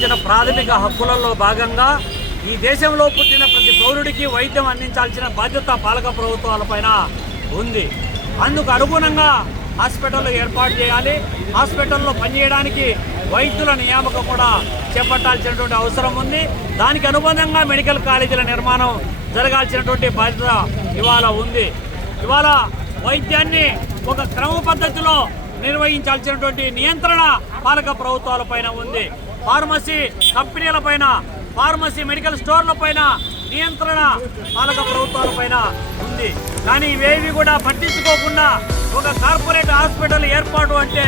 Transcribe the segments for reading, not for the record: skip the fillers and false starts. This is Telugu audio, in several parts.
సంబంధించిన ప్రాథమిక హక్కులలో భాగంగా ఈ దేశంలో పుట్టిన ప్రతి పౌరుడికి వైద్యం అందించాల్సిన బాధ్యత పాలక ప్రభుత్వాలపైన ఉంది. అందుకు అనుగుణంగా హాస్పిటల్ ఏర్పాటు చేయాలి. హాస్పిటల్లో పనిచేయడానికి వైద్యుల నియామకం కూడా చేపట్టాల్సినటువంటి అవసరం ఉంది. దానికి అనుబంధంగా మెడికల్ కాలేజీల నిర్మాణం జరగాల్సినటువంటి బాధ్యత ఇవాళ ఉంది. ఇవాళ వైద్యాన్ని ఒక క్రమ పద్ధతిలో నిర్వహించాల్సినటువంటి నియంత్రణ పాలక ప్రభుత్వాలపైన ఉంది. ఫార్మసీ కంపెనీలపైన, ఫార్మసీ మెడికల్ స్టోర్లపైన నియంత్రణ పాలక ప్రభుత్వాలపైన ఉంది. కానీ ఇవేవి కూడా పట్టించుకోకుండా ఒక కార్పొరేట్ హాస్పిటల్ ఏర్పాటు అంటే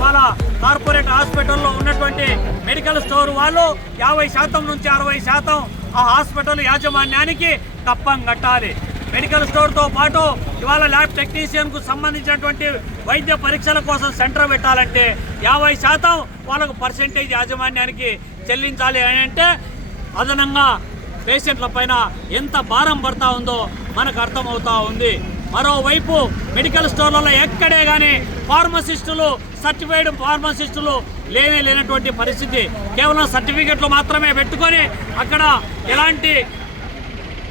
వాళ్ళ కార్పొరేట్ హాస్పిటల్లో ఉన్నటువంటి మెడికల్ స్టోర్ వాళ్ళు 50% నుంచి 60% ఆ హాస్పిటల్ యాజమాన్యానికి కప్పం కట్టాలి. మెడికల్ స్టోర్తో పాటు ఇవాళ ల్యాబ్ టెక్నీషియన్కు సంబంధించినటువంటి వైద్య పరీక్షల కోసం సెంటర్ పెట్టాలంటే 50% వాళ్ళకు పర్సెంటేజ్ యాజమాన్యానికి చెల్లించాలి అని అంటే అదనంగా పేషెంట్ల పైన ఎంత భారం పడతా ఉందో మనకు అర్థమవుతా ఉంది. మరోవైపు మెడికల్ స్టోర్లలో ఎక్కడే కానీ ఫార్మసిస్టులు, సర్టిఫైడ్ ఫార్మసిస్టులు లేనటువంటి పరిస్థితి. కేవలం సర్టిఫికెట్లు మాత్రమే పెట్టుకొని అక్కడ ఎలాంటి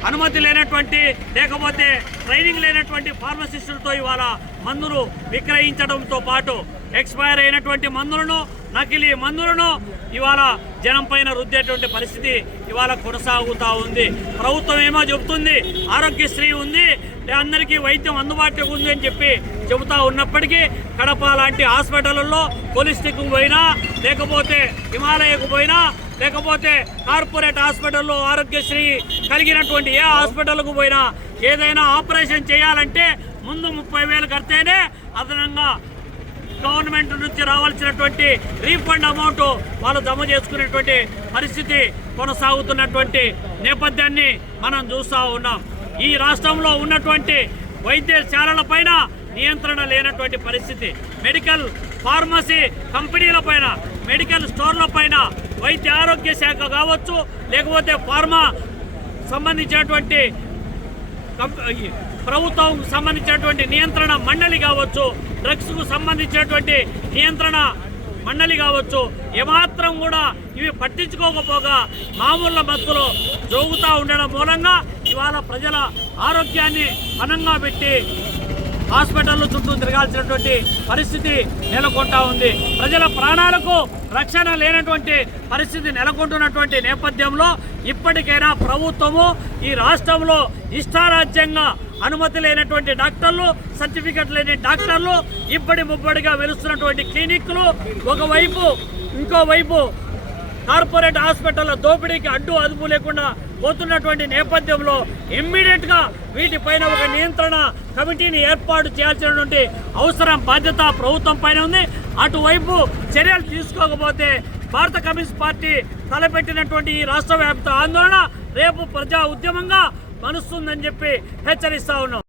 అనుమతి లేనటువంటి, లేకపోతే ట్రైనింగ్ లేనటువంటి ఫార్మసిస్టులతో ఇవాళ మందులు విక్రయించడంతో పాటు ఎక్స్పైర్ అయినటువంటి మందులను, నకిలీ మందులను ఇవాళ జనం పైన రుద్దేటువంటి పరిస్థితి ఇవాళ కొనసాగుతూ ఉంది. ప్రభుత్వం ఏమో చెబుతుంది ఆరోగ్యశ్రీ ఉంది, అందరికీ వైద్యం అందుబాటులో ఉంది అని చెప్పి చెబుతూ ఉన్నప్పటికీ కడప లాంటి హాస్పిటల్లో హోలిస్టిక్కు పోయినా, లేకపోతే హిమాలయకు పోయినా, లేకపోతే కార్పొరేట్ హాస్పిటల్లో ఆరోగ్యశ్రీ కలిగినటువంటి ఏ హాస్పిటల్కు పోయినా ఏదైనా ఆపరేషన్ చేయాలంటే ముందు 30,000 కడితేనే అదనంగా గవర్నమెంట్ నుంచి రావాల్సినటువంటి రీఫండ్ అమౌంట్ వాళ్ళు జమ చేసుకునేటువంటి పరిస్థితి కొనసాగుతున్నటువంటి నేపథ్యాన్ని మనం చూస్తూ ఉన్నాం. ఈ రాష్ట్రంలో ఉన్నటువంటి వైద్యశాలల పైన నియంత్రణ లేనటువంటి పరిస్థితి. మెడికల్ ఫార్మసీ కంపెనీల పైన, మెడికల్ స్టోర్ల పైన వైద్య ఆరోగ్య శాఖ కావచ్చు, లేకపోతే ఫార్మా సంబంధించినటువంటి ప్రభుత్వం సంబంధించినటువంటి నియంత్రణ మండలి కావచ్చు, డ్రగ్స్కు సంబంధించినటువంటి నియంత్రణ మండలి కావచ్చు, ఏమాత్రం కూడా ఇవి పట్టించుకోకపోగా మామూలు బతుకులో జోగుతూ ఉండడం మూలంగా ఇవాళ ప్రజల ఆరోగ్యాన్ని పణంగా పెట్టి హాస్పిటల్ చుట్టూ తిరగాల్సినటువంటి పరిస్థితి నెలకొంటా ఉంది. ప్రజల ప్రాణాలకు రక్షణ లేనటువంటి పరిస్థితి నెలకొంటున్నటువంటి నేపథ్యంలో ఇప్పటికైనా ప్రభుత్వము ఈ రాష్ట్రంలో ఇష్టారాజ్యంగా అనుమతి లేనటువంటి డాక్టర్లు, సర్టిఫికెట్ లేని డాక్టర్లు, ఇప్పటి ముప్పటిగా వెలుస్తున్నటువంటి క్లినిక్లు ఒకవైపు, ఇంకోవైపు కార్పొరేట్ హాస్పిటల్ల దోపిడీకి అడ్డు అదుపు లేకుండా పోతున్నటువంటి నేపథ్యంలో ఇమ్మీడియట్గా వీటిపైన ఒక నియంత్రణ కమిటీని ఏర్పాటు చేయాల్సినటువంటి అవసరం, బాధ్యత ప్రభుత్వం పైన ఉంది. అటువైపు చర్యలు తీసుకోకపోతే భారత కమ్యూనిస్ట్ పార్టీ తలపెట్టినటువంటి ఈ రాష్ట్ర వ్యాప్త ఆందోళన రేపు ప్రజా ఉద్యమంగా మనుస్తుందని చెప్పి హెచ్చరిస్తా ఉన్నాం.